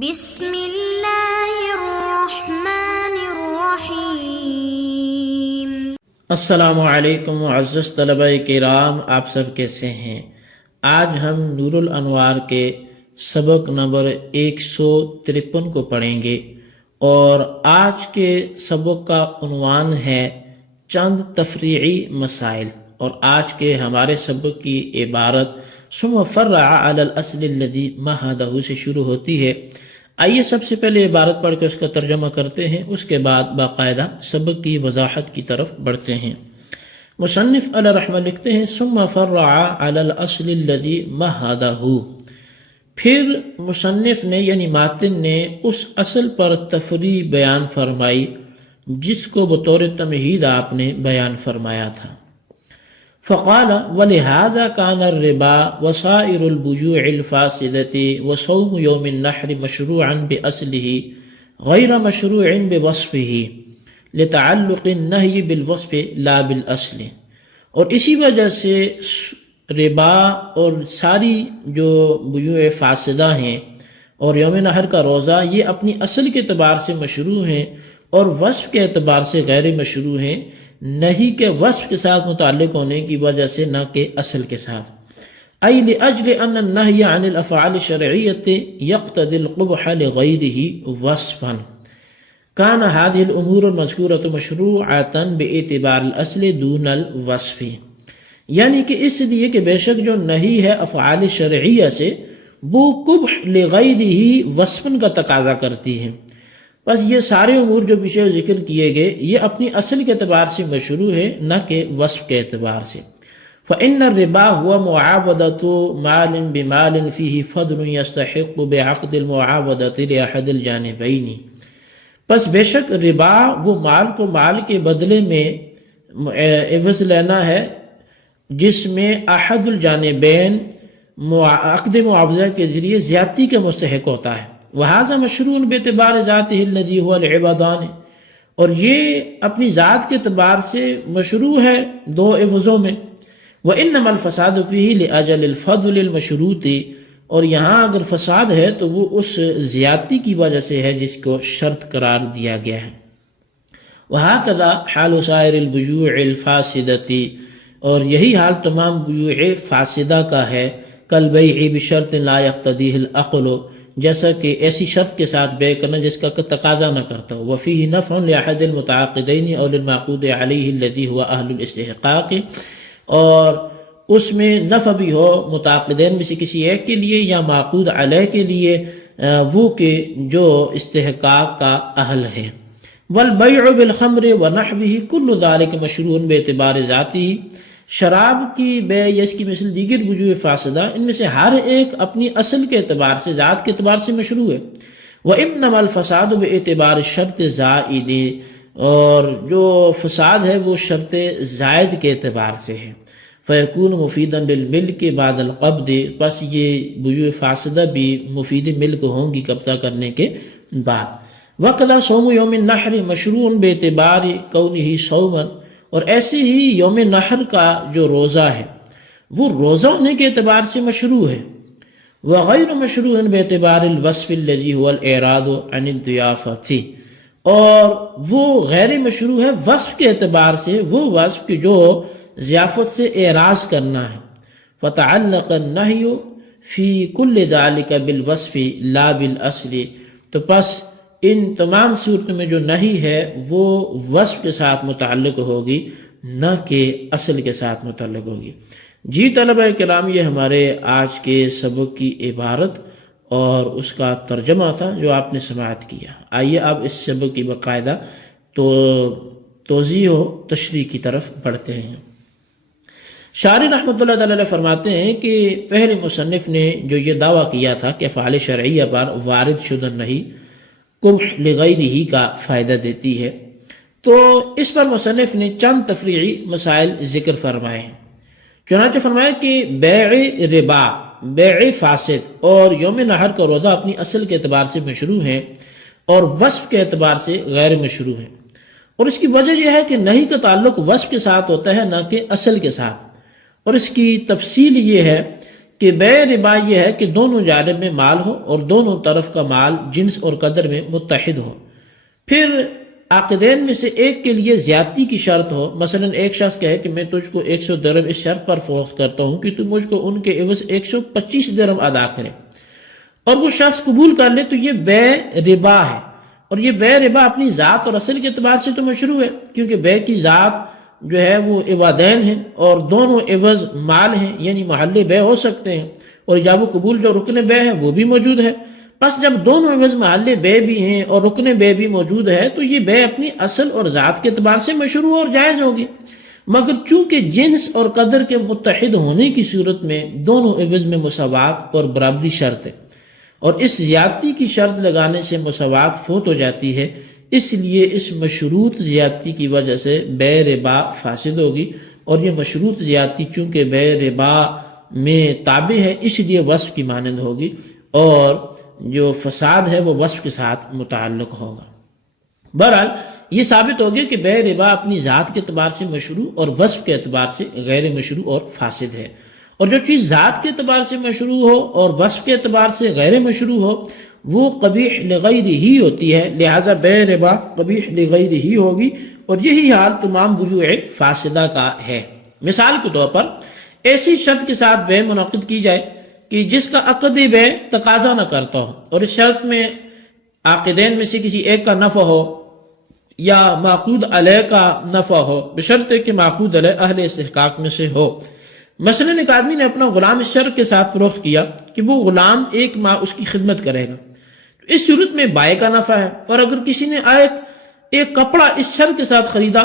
بسم اللہ الرحمن الرحیم۔ السلام علیکم معزز طلبہ کرام، آپ سب کیسے ہیں؟ آج ہم نور الانوار کے سبق نمبر 153 کو پڑھیں گے، اور آج کے سبق کا عنوان ہے چند تفریعی مسائل، اور آج کے ہمارے سبق کی عبارت ثم فرع علی الاصل الذی مہدہ سے شروع ہوتی ہے۔ آئیے سب سے پہلے عبارت پڑھ کے اس کا ترجمہ کرتے ہیں، اس کے بعد باقاعدہ سبق کی وضاحت کی طرف بڑھتے ہیں۔ مصنف علیہ رحمہ لکھتے ہیں ثم فرع علی الاصل الذی مہدہ، پھر مصنف نے یعنی ماتن نے اس اصل پر تفریع بیان فرمائی جس کو بطور تمہید آپ نے بیان فرمایا تھا۔ فقال ولهذا كان الربا وسائر البيوع الفاسدة وصوم يوم النحر مشروعا بأصله غير مشروع بوصفه لتعلق النهي بالوصف لا بالأصل، اور اسی وجہ سے ربا اور ساری جو بیوع فاسدہ ہیں اور یوم نحر کا روزہ یہ اپنی اصل کے اعتبار سے مشروع ہیں اور وصف کے اعتبار سے غیر مشروع ہیں، نہیں کہ وصف کے ساتھ متعلق ہونے کی وجہ سے نہ کہ اصل کے ساتھ۔ ای لأجل ان النہی عن الافعال الشرعیۃ یقتضی القبح لغیرہ وصفا کان هذه الامور المذکورۃ مشروعۃ باعتبار الاصل دون الوصف، یعنی کہ اس لیے کہ بے شک جو نہیں ہے افعال شرعیہ سے وہ قبح لغیرہ وصفا کا تقاضا کرتی ہے، بس یہ سارے امور جو پیچھے ذکر کیے گئے یہ اپنی اصل کے اعتبار سے مشروع ہے نہ کہ وصف کے اعتبار سے۔ فإن الربا هو معاوضة مال بمال فيه فضل يستحق بعقد المعاوضة لأحد الجانبين، پس بے شک ربا وہ مال کو مال کے بدلے میں عوض لینا ہے جس میں احد الجانبین عقد معاوضہ کے ذریعے زیادتی کا مستحق ہوتا ہے۔ وَهَذَا مشروع باعتبار ذاته الذي هو العوضان، اور یہ اپنی ذات کے اعتبار سے مشروع ہے دو عوضوں میں۔ وَإِنَّمَا الْفَسَادُ فِيهِ لِأَجَلِ الْفَضْلِ الْمَشْرُوطِ، اور یہاں اگر فساد ہے تو وہ اس زیادتی کی وجہ سے ہے جس کو شرط قرار دیا گیا ہے۔ وَهَكَذَا حَالُ سَائِرِ الْبُيُوعِ الْفَاسِدَةِ، اور یہی حال تمام بیوع فاسدہ کا ہے۔ كَالْبَيْعِ بِشَرْطٍ لَا يَقْتَضِيهِ الْعَقْلُ، جیسا کہ ایسی شرط کے ساتھ بے کرنا جس کا تقاضا نہ کرتا ہو۔ وفیہ نفع لأحد المتعاقدین او للمعقود علیہ الذی هو اہل الاستحقاق، اور اس میں نفع بھی ہو متعاقدین میں سے کسی ایک کے لیے یا معقود علیہ کے لیے وہ کہ جو استحقاق کا اہل ہے۔ والبیع بالخمر ونحوہ کل ذلک مشروع باعتبار ذاتی، شراب کی بے یا اس کی مثل دیگر بیوع فاسدہ ان میں سے ہر ایک اپنی اصل کے اعتبار سے ذات کے اعتبار سے مشروع ہے۔ وَإِنَّمَا الْفَسَادُ بِاعْتِبَارِ الشَّرْطِ الزَّائِدِ، اور جو فساد ہے وہ شرط زائد کے اعتبار سے ہے۔ فَيَكُونُ مُفِيدًا لِلْمِلْكِ بَعْدَ الْقَبْضِ، بس یہ بیوع فاسدہ بھی مفید ملک ہوں گی قبضہ کرنے کے بعد۔ وَقَضَى صَوْمُ يَوْمِ النَّحْرِ مَشْرُوعٌ بِاعْتِبَارِ كَوْنِهِ صَوْمًا، اور ایسے ہی یوم نحر کا جو روزہ ہے وہ روزہ ہونے کے اعتبار سے مشروع ہے۔ وغیر مشروع باعتبار الوصف الذی هو الاعراض عن الضیافۃ، اور وہ غیر مشروع ہے وصف کے اعتبار سے، وہ وصف کی جو ضیافت سے اعراض کرنا ہے۔ فتعلق النہی فی کل ذلک بالوصف لا بالاصل، تو پس ان تمام صورتوں میں جو نہیں ہے وہ وصف کے ساتھ متعلق ہوگی نہ کہ اصل کے ساتھ متعلق ہوگی۔ جی طلبہ کرام، یہ ہمارے آج کے سبق کی عبارت اور اس کا ترجمہ تھا جو آپ نے سماعت کیا۔ آئیے اب اس سبق کی باقاعدہ توضیح و تشریح کی طرف بڑھتے ہیں۔ شارح رحمۃ اللہ تعالی فرماتے ہیں کہ پہلے مصنف نے جو یہ دعویٰ کیا تھا کہ افعال شرعیہ پر وارد شدہ نہیں قبح لغیرہ کا فائدہ دیتی ہے، تو اس پر مصنف نے چند تفریعی مسائل ذکر فرمائے ہیں۔ چنانچہ فرمایا کہ بیع ربا، بیع فاسد اور یوم نحر کا روزہ اپنی اصل کے اعتبار سے مشروع ہیں اور وصف کے اعتبار سے غیر مشروع ہیں، اور اس کی وجہ یہ ہے کہ نہیں کا تعلق وصف کے ساتھ ہوتا ہے نہ کہ اصل کے ساتھ، اور اس کی تفصیل یہ ہے کہ بے ربا یہ ہے کہ دونوں جانب میں مال ہو اور دونوں طرف کا مال جنس اور قدر میں متحد ہو. پھر عاقدین میں سے ایک کے لیے زیادتی کی شرط ہو. مثلا ایک شخص کہے کہ میں تجھ کو 100 درہم اس شرط پر فروخت کرتا ہوں کہ تو مجھ کو ان کے عوض 125 درہم ادا کرے، اور وہ شخص قبول کر لے، تو یہ بے ربا ہے. اور یہ بے ربا اپنی ذات اور اصل کے اعتبار سے تو مشروع ہے، کیونکہ بے کی ذات جو ہے وہ عوضین ہیں اور دونوں عوض مال ہیں، یعنی محل بے ہو سکتے ہیں، اور ایجاب و قبول جو رکن بے ہے وہ بھی موجود ہے. پس جب دونوں عوض محل بے بھی ہیں اور رکن بے بھی موجود ہے تو یہ بے اپنی اصل اور ذات کے اعتبار سے مشروع اور جائز ہوگی. مگر چونکہ جنس اور قدر کے متحد ہونے کی صورت میں دونوں عوض میں مساوات اور برابری شرط ہے، اور اس زیادتی کی شرط لگانے سے مساوات فوت ہو جاتی ہے، اس لیے اس مشروط زیادتی کی وجہ سے بے ربا فاسد ہوگی. اور یہ مشروط زیادتی چونکہ بے ربا میں تابع ہے اس لیے وصف کی مانند ہوگی، اور جو فساد ہے وہ وصف کے ساتھ متعلق ہوگا. بہرحال یہ ثابت ہو گیا کہ بے ربا اپنی ذات کے اعتبار سے مشروع اور وصف کے اعتبار سے غیر مشروع اور فاسد ہے. اور جو چیز ذات کے اعتبار سے مشروع ہو اور وصف کے اعتبار سے غیر مشروع ہو وہ قبیح لغیر ہی ہوتی ہے، لہٰذا بے ربا قبیح لغیر ہی ہوگی. اور یہی حال تمام بیوع فاسدہ کا ہے. مثال کے طور پر ایسی شرط کے ساتھ بے منعقد کی جائے کہ جس کا عقد بے تقاضا نہ کرتا ہو، اور اس شرط میں عاقدین میں سے کسی ایک کا نفع ہو یا معقود علیہ کا نفع ہو، بشرط کہ معقود علیہ اہل استحقاق میں سے ہو. مثلا ایک آدمی نے اپنا غلام اس شرط کے ساتھ فروخت کیا کہ وہ غلام 1 ماہ اس کی خدمت کرے گا، تو اس صورت میں بائع کا نفع ہے. اور اگر کسی نے ایک کپڑا اس شرط کے ساتھ خریدا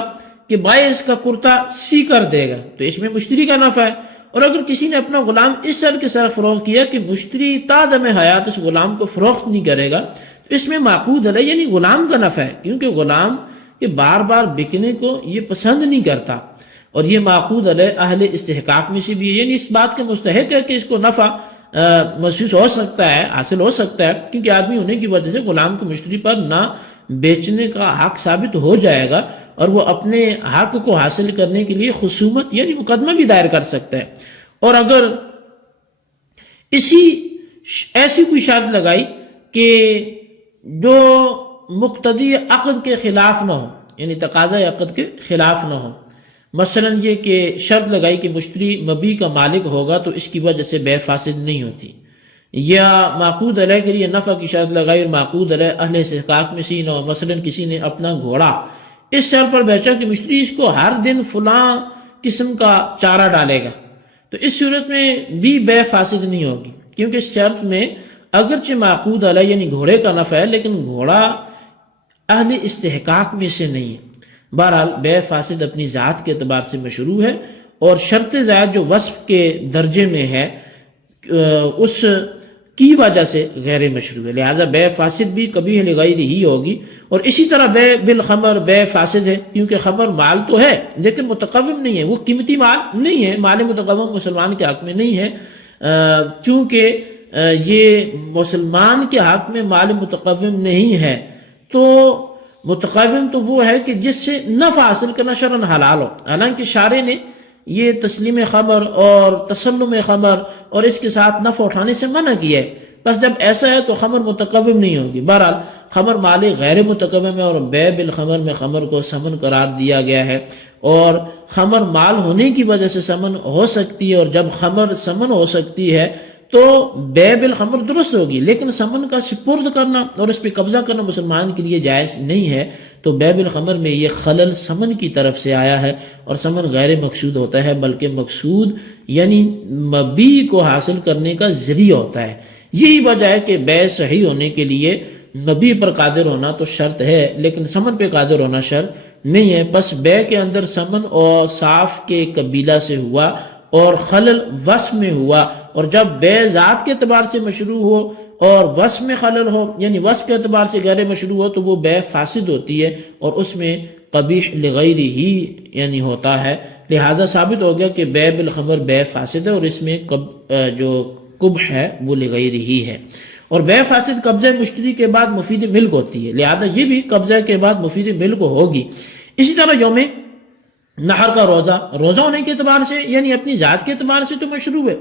کہ بائع اس کا کرتا سی کر دے گا، تو اس میں مشتری کا نفع ہے. اور اگر کسی نے اپنا غلام اس شرط کے ساتھ فروخت کیا کہ مشتری تا دم حیات اس غلام کو فروخت نہیں کرے گا، تو اس میں معقود علیہ یعنی غلام کا نفع ہے، کیونکہ غلام کے بار بار بکنے کو یہ پسند نہیں کرتا. اور یہ معقود علیہ اہل استحقاق میں سے بھی ہے، یعنی اس بات کے مستحق ہے کہ اس کو نفع محسوس ہو سکتا ہے، حاصل ہو سکتا ہے، کیونکہ آدمی ہونے کی وجہ سے غلام کو مشتری پر نہ بیچنے کا حق ثابت ہو جائے گا، اور وہ اپنے حق کو حاصل کرنے کے لیے خصومت یعنی مقدمہ بھی دائر کر سکتا ہے. اور اگر ایسی کوئی شرط لگائی کہ جو مقتضی عقد کے خلاف نہ ہو، یعنی تقاضا عقد کے خلاف نہ ہو، مثلا یہ کہ شرط لگائی کہ مشتری مبیع کا مالک ہوگا تو اس کی وجہ سے بے فاسد نہیں ہوتی، یا معقود علیہ کے لیے نفع کی شرط لگائی اور معقود علیہ اہل استحقاق میں سے نہ ہو. مثلا کسی نے اپنا گھوڑا اس شرط پر بیچا کہ مشتری اس کو ہر دن فلاں قسم کا چارہ ڈالے گا، تو اس صورت میں بھی بے فاسد نہیں ہوگی، کیونکہ اس شرط میں اگرچہ معقود علیہ یعنی گھوڑے کا نفع ہے لیکن گھوڑا اہل استحقاق میں سے نہیں ہے. بہرحال بے فاسد اپنی ذات کے اعتبار سے مشروع ہے، اور شرط زائد جو وصف کے درجے میں ہے اس کی وجہ سے غیر مشروع ہے، لہٰذا بے فاسد بھی قبیح لغیر ہی ہوگی. اور اسی طرح بے بالخمر بے فاسد ہے، کیونکہ خمر مال تو ہے لیکن متقوم نہیں ہے، وہ قیمتی مال نہیں ہے، مال متقوم مسلمان کے حق میں نہیں ہے. چونکہ یہ مسلمان کے حق میں مال متقوم نہیں ہے، تو متقوم تو وہ ہے کہ جس سے نفع حاصل کرنا شرعاً حلال ہو. حالانکہ شارع نے یہ تسلیم خمر اور تسلم خمر اور اس کے ساتھ نفع اٹھانے سے منع کیا ہے، بس جب ایسا ہے تو خمر متقوم نہیں ہوگی. بہرحال خمر مال غیر متقوم ہے، اور بے بالخمر میں خمر کو ثمن قرار دیا گیا ہے، اور خمر مال ہونے کی وجہ سے ثمن ہو سکتی ہے، اور جب خمر ثمن ہو سکتی ہے تو بے بالخمر درست ہوگی، لیکن ثمن کا سپرد کرنا اور اس پہ قبضہ کرنا مسلمان کے لیے جائز نہیں ہے. تو بے بالخمر میں یہ خلل ثمن کی طرف سے آیا ہے، اور ثمن غیر مقصود ہوتا ہے، بلکہ مقصود یعنی مبیع کو حاصل کرنے کا ذریعہ ہوتا ہے. یہی وجہ ہے کہ بے صحیح ہونے کے لیے مبیع پر قادر ہونا تو شرط ہے لیکن ثمن پہ قادر ہونا شرط نہیں ہے. بس بے کے اندر ثمن اور صاف کے قبیلہ سے ہوا اور خلل وصف میں ہوا، اور جب بے ذات کے اعتبار سے مشروع ہو اور وصف میں خلل ہو یعنی وصف کے اعتبار سے غیر مشروع ہو تو وہ بے فاسد ہوتی ہے، اور اس میں قبیح لغیر ہی یعنی ہوتا ہے. لہٰذا ثابت ہو گیا کہ بے بالخمر بے فاسد ہے، اور اس میں جو قبح ہے وہ لغیر ہی ہے. اور بے فاسد قبضہ مشتری کے بعد مفید ملک ہوتی ہے، لہذا یہ بھی قبضہ کے بعد مفید ملک ہوگی. اسی طرح یوم نحر کا روزہ ہونے کے اعتبار سے یعنی اپنی ذات کے اعتبار سے تو مشروع ہے،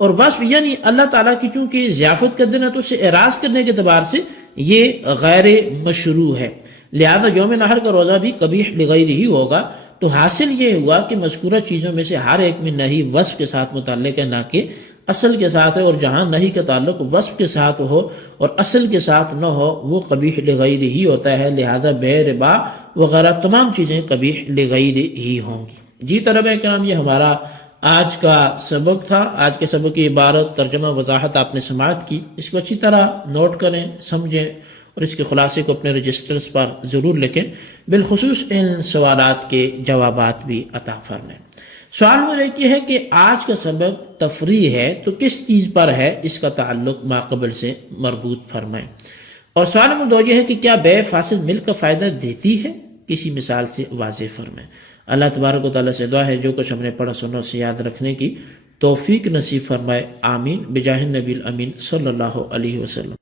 اور وصف یعنی اللہ تعالیٰ کی چونکہ ضیافت کا دن ہے تو اسے اعراض کرنے کے اعتبار سے یہ غیر مشروع ہے، لہذا یوم نحر کا روزہ بھی قبیح لغیر ہی ہوگا۔ تو حاصل یہ ہوا کہ مذکورہ چیزوں میں سے ہر ایک میں نہی وصف کے ساتھ متعلق ہے، نہ کہ اصل کے ساتھ ہے، اور جہاں نہی کا تعلق وصف کے ساتھ ہو اور اصل کے ساتھ نہ ہو وہ قبیح لغیر ہی ہوتا ہے، لہذا بے ربا وغیرہ تمام چیزیں قبیح لغیر ہی ہوں گی۔ جی طلبہ کرام، یہ ہمارا آج کا سبق تھا۔ آج کے سبق کی عبارت، ترجمہ، وضاحت آپ نے سماعت کی، اس کو اچھی طرح نوٹ کریں، سمجھیں اور اس کے خلاصے کو اپنے رجسٹرز پر ضرور لکھیں، بالخصوص ان سوالات کے جوابات بھی عطا فرمائیں۔ سوال نمبر 1 یہ ہے کہ آج کا سبق تفریح ہے تو کس چیز پر ہے، اس کا تعلق ما قبل سے مربوط فرمائیں۔ اور سوال نمبر 2 یہ ہے کہ کیا بے فاسد ملک کا فائدہ دیتی ہے، کسی مثال سے واضح فرمائیں۔ اللہ تبارک و تعالیٰ سے دعا ہے جو کچھ ہم نے پڑھا سنا اسے یاد رکھنے کی توفیق نصیب فرمائے، آمین، بجاہ النبی الامین صلی اللہ علیہ وسلم۔